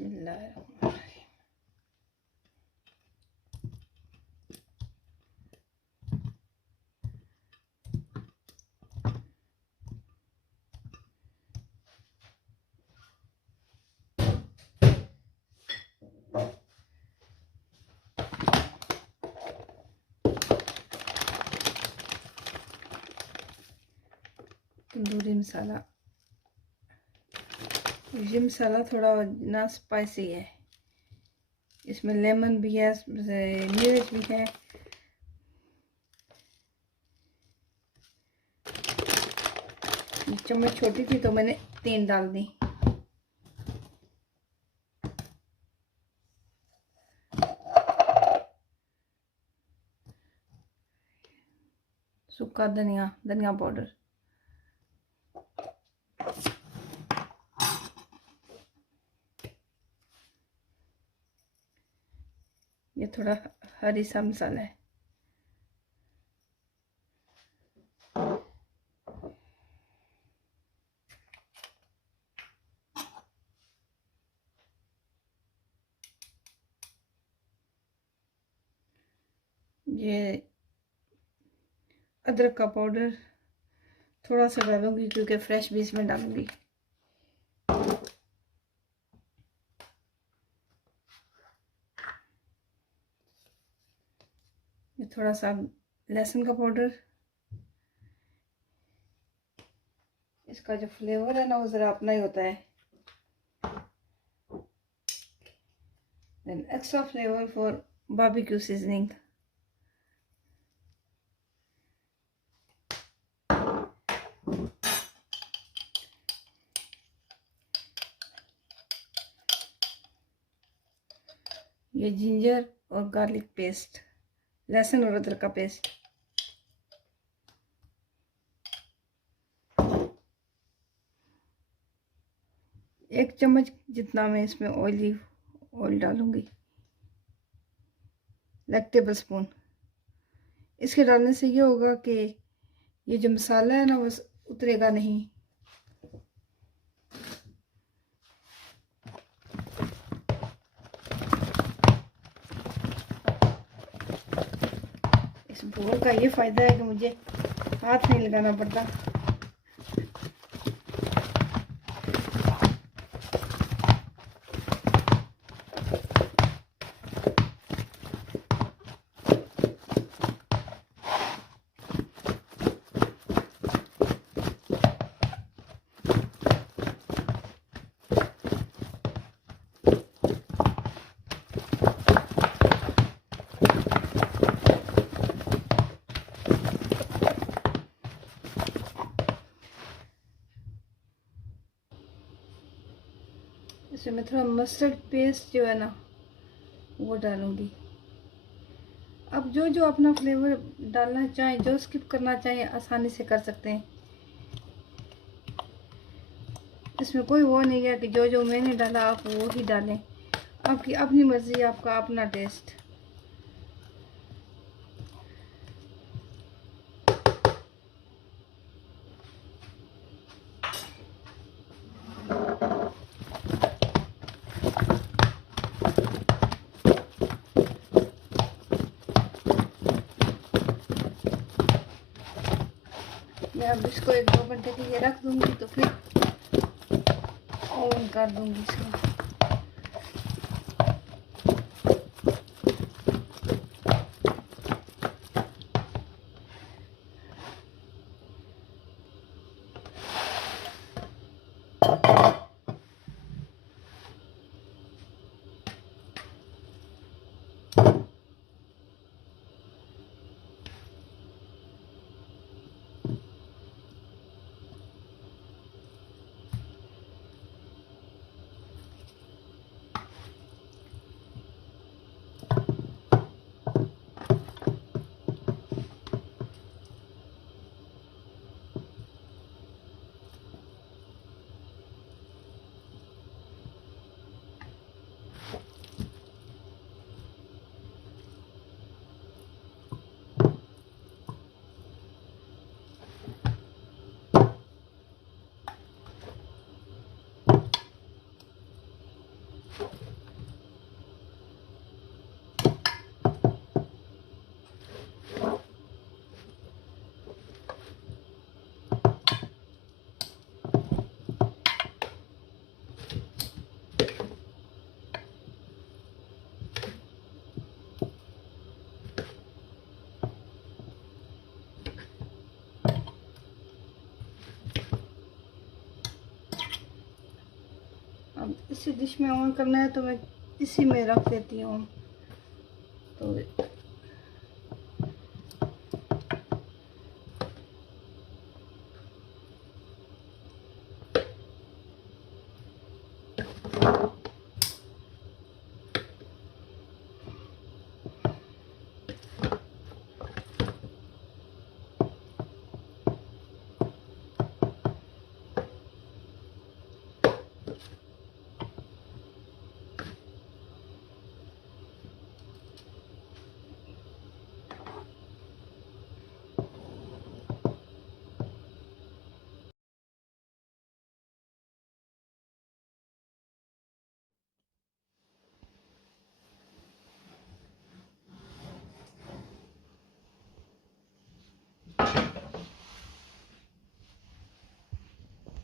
बिस्मिल्लाह। तंदूरी मसाला, ये मसाला थोड़ा ना स्पाइसी है, इसमें लेमन भी है, मिर्च भी है। चम्मच छोटी थी तो मैंने 3 डाल दी। सूखा धनिया, धनिया पाउडर, ये थोड़ा हरी सा मसाला है। ये अदरक का पाउडर थोड़ा सा डालूंगी क्योंकि फ्रेश भी इसमें डालूंगी। ये थोड़ा सा लहसुन का पाउडर, इसका जो फ्लेवर है ना वो ज़रा अपना ही होता है। Then extra flavour for barbecue seasoning. ये जिंजर और गार्लिक पेस्ट, लहसुन और अदरक का पेस्ट। एक चम्मच जितना मैं इसमें ऑयल डालूंगी, एक टेबल स्पून। इसके डालने से ये होगा कि ये जो मसाला है ना वो उतरेगा नहीं। इस बोल का ये फायदा है कि मुझे हाथ नहीं लगाना पड़ता। इसमें मैं थोड़ा मस्टर्ड पेस्ट जो है ना वो डालूंगी। अब जो जो अपना फ्लेवर डालना चाहें, जो स्किप करना चाहें आसानी से कर सकते हैं। इसमें कोई वो नहीं है कि जो जो मैंने डाला आप वो ही डालें। आपकी अपनी मर्जी, आपका अपना टेस्ट। मैं अब इसको 1-2 घंटे के लिए रख दूंगी तो फिर ऑन कर दूंगी इसको। अब इसी डिश में ऑन करना है तो मैं इसी में रख देती हूँ। तो